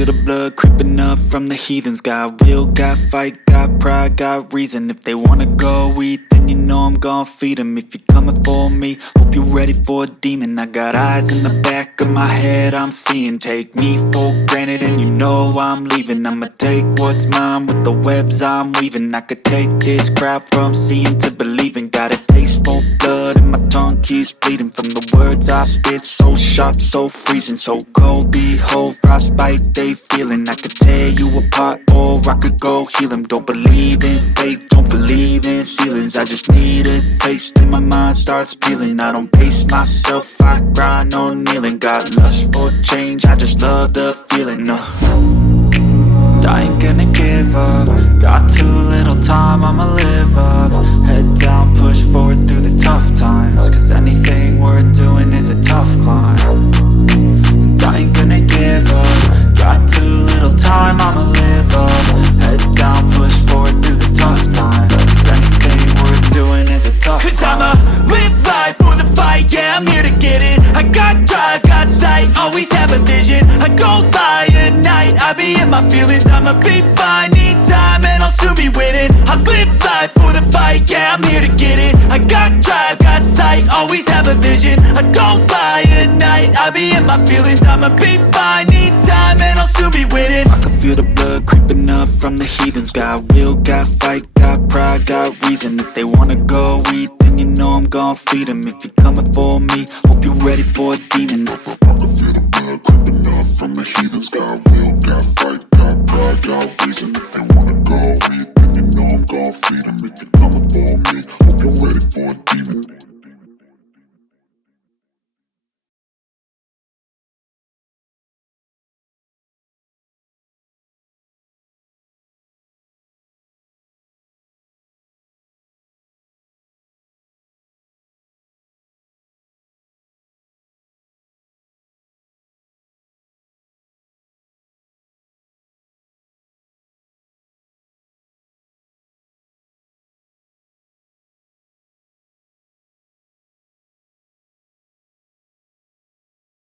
feel the blood creeping up from the heathens. Got will, got fight, got pride, got reason. If they wanna go eat, then you know I'm gon' feed them. If you're coming for me, hope you're ready for a demon. I got eyes in the back of my head, I'm seeing. Take me for granted and you know I'm leaving. I'ma take what's mine with the webs I'm weaving. I could take this crowd from seeing to believing. Got a taste for blood and my tongue keeps bleeding from the words I spit. So sharp, so freezing, so cold. Behold, frostbite they feeling. I could tear you apart or I could go heal them. Don't believe in fate, don't believe in ceilings. I just need a taste and my mind starts peeling. I don't pace myself, I grind on kneeling. Got lust for change, I just love the feeling. I ain't gonna give up. Got too little time, I'ma live up. Head down, push forward through the tough times. Cause anything worth doing is a tough climb. And I ain't gonna give up. Got too little time, I'ma live up. Head down, push forward through the tough times. Cause anything worth doing is a tough climb. Cause I'ma live life for the fight, yeah, I'm here to get it. I got drive, got sight, always have a vision. I don't lie at night, I be in my feelings. I'ma be fine, need time and I'll soon be winning. I live life for the fight, yeah, I'm here to get it. I got drive, got sight, always have a vision. I don't lie at night, I be in my feelings. I'ma be fine, need time and I'll soon be winning. I can feel the blood creeping up from the heathens. Got will, got fight, got pride, got reason. If they wanna go eat, then you know I'm gon' feed them. If you're coming for me, hope you're ready for a demon. I can feel the blood creeping up from the heathens. Got will, got fight, got pride, got reason. If they wanna go eat, then you know I'm gon' feed them. If you're coming for me, hope you're ready for a demon.